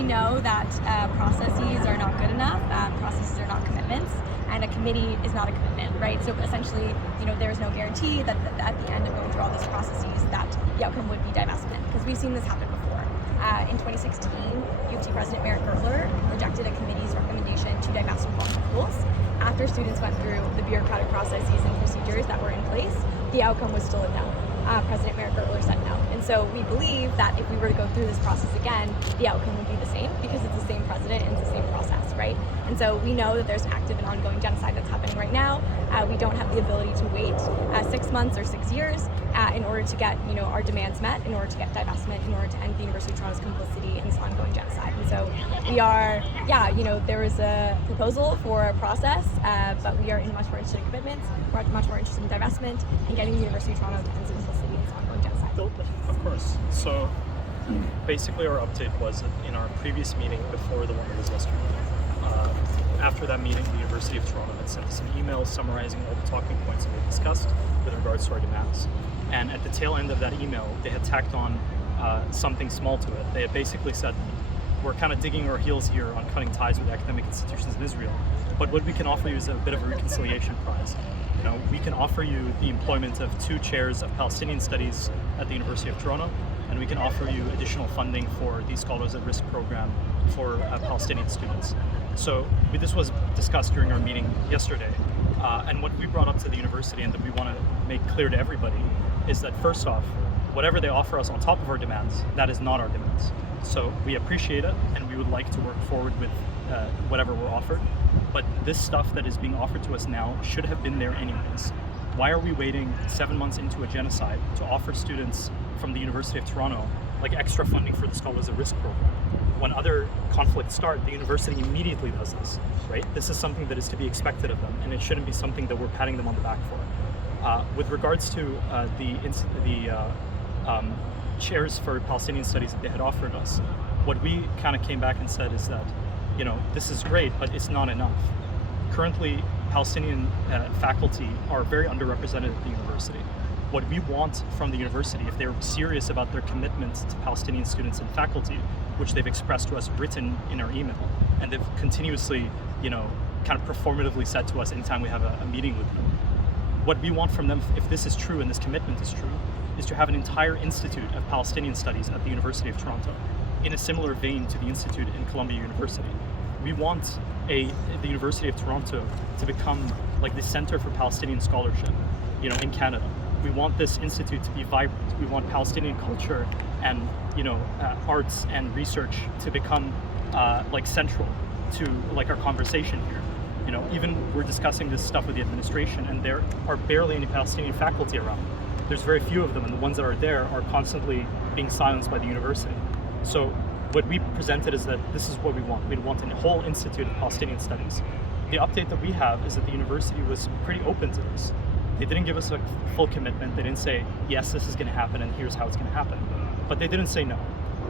we know that processes are not good enough, processes are not commitments, and a committee is not a commitment, right? So essentially, there is no guarantee that at the end of going through all these processes that the outcome would be divestment, because we've seen this happen before. In 2016, U of T President Merrick Gertler rejected a committee's recommendation to divest from fossil fuels. After students went through the bureaucratic processes and procedures that were in place, the outcome was still a no. President Merrick Gertler said no. And so we believe that if we were to go through this process again, the outcome would be the same, because it's the same president and it's the same process, right? And so we know that there's an active and ongoing genocide that's happening right now. We don't have the ability to wait 6 months or 6 years in order to get our demands met, in order to get divestment, in order to end the University of Toronto's complicity in this ongoing genocide. And so we are, there is a proposal for a process, but we are much more interested in commitments, we're much more interested in divestment, and getting the University of Toronto to end complicity in this ongoing genocide. Of course. So basically our update was in our previous meeting before the one that was yesterday. After that meeting, the University of Toronto had sent us an email summarizing all the talking points that we discussed with regards to our demands. And at the tail end of that email, they had tacked on something small to it. They had basically said, we're kind of digging our heels here on cutting ties with academic institutions in Israel, but what we can offer you is a bit of a reconciliation prize. We can offer you the employment of 2 chairs of Palestinian studies at the University of Toronto, and we can offer you additional funding for the Scholars at Risk program for Palestinian students. So this was discussed during our meeting yesterday, and what we brought up to the university and that we want to make clear to everybody is that first off, whatever they offer us on top of our demands, that is not our demands. So we appreciate it, and we would like to work forward with whatever we're offered, but this stuff that is being offered to us now should have been there anyways. Why are we waiting 7 months into a genocide to offer students from the University of Toronto extra funding for the Scholars at Risk program? When other conflicts start, the university immediately does this, right? This is something that is to be expected of them, and it shouldn't be something that we're patting them on the back for. With regards to the chairs for Palestinian studies that they had offered us, what we kind of came back and said is that, this is great, but it's not enough. Currently, Palestinian faculty are very underrepresented at the university. What we want from the university, if they're serious about their commitment to Palestinian students and faculty, which they've expressed to us written in our email, and they've continuously, kind of performatively said to us anytime we have a meeting with them, what we want from them, if this is true and this commitment is true, is to have an entire institute of Palestinian studies at the University of Toronto, in a similar vein to the institute in Columbia University. We want the University of Toronto to become the center for Palestinian scholarship, in Canada. We want this institute to be vibrant. We want Palestinian culture and arts and research to become central to our conversation here. Even we're discussing this stuff with the administration, and there are barely any Palestinian faculty around. There's very few of them, and the ones that are there are constantly being silenced by the university. So what we presented is that this is what we want. We want a whole institute of Palestinian studies. The update that we have is that the university was pretty open to this. They didn't give us a full commitment. They didn't say, yes, this is going to happen and here's how it's going to happen. But they didn't say no.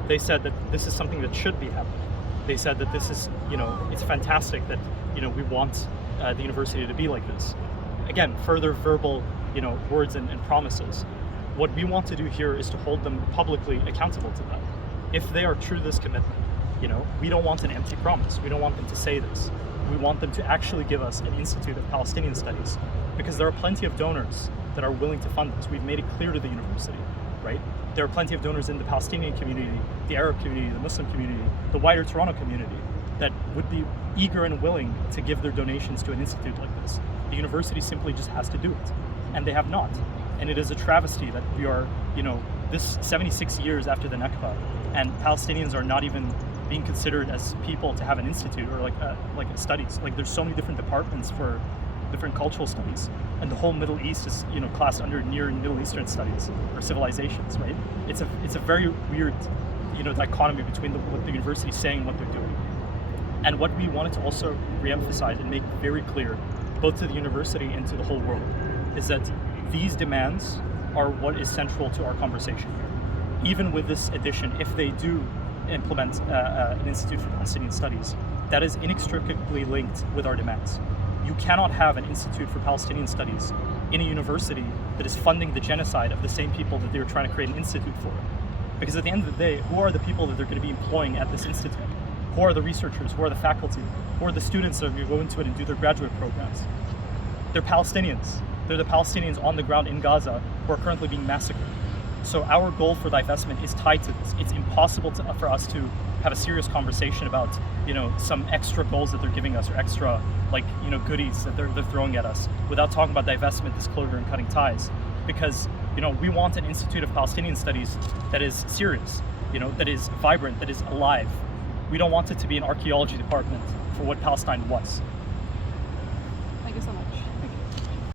They said that this is something that should be happening. They said that this is, it's fantastic that, we want the university to be like this. Again, further verbal, words and promises. What we want to do here is to hold them publicly accountable to that. If they are true to this commitment, we don't want an empty promise. We don't want them to say this. We want them to actually give us an Institute of Palestinian Studies, because there are plenty of donors that are willing to fund this. We've made it clear to the university, right? There are plenty of donors in the Palestinian community, the Arab community, the Muslim community, the wider Toronto community that would be eager and willing to give their donations to an institute like this. The university simply just has to do it, and they have not. And it is a travesty that we are, this 76 years after the Nakba, and Palestinians are not even being considered as people to have an institute or studies. There's so many different departments for different cultural studies, and the whole Middle East is classed under Near and Middle Eastern studies or civilizations, right? It's a very weird dichotomy between what the university is saying and what they're doing. And what we wanted to also re-emphasize and make very clear, both to the university and to the whole world, is that these demands are what is central to our conversation here. Even with this addition, if they do implement an Institute for Palestinian Studies, that is inextricably linked with our demands. You cannot have an Institute for Palestinian Studies in a university that is funding the genocide of the same people that they're trying to create an institute for. Because at the end of the day, who are the people that they're going to be employing at this institute? Who are the researchers? Who are the faculty? Who are the students that are going to go into it and do their graduate programs? They're Palestinians. They're the Palestinians on the ground in Gaza who are currently being massacred. So our goal for divestment is tied to this. It's impossible for us to have a serious conversation about, some extra goals that they're giving us or extra, goodies that they're throwing at us without talking about divestment, disclosure, and cutting ties. Because, we want an Institute of Palestinian Studies that is serious, that is vibrant, that is alive. We don't want it to be an archaeology department for what Palestine was. Thank you so much.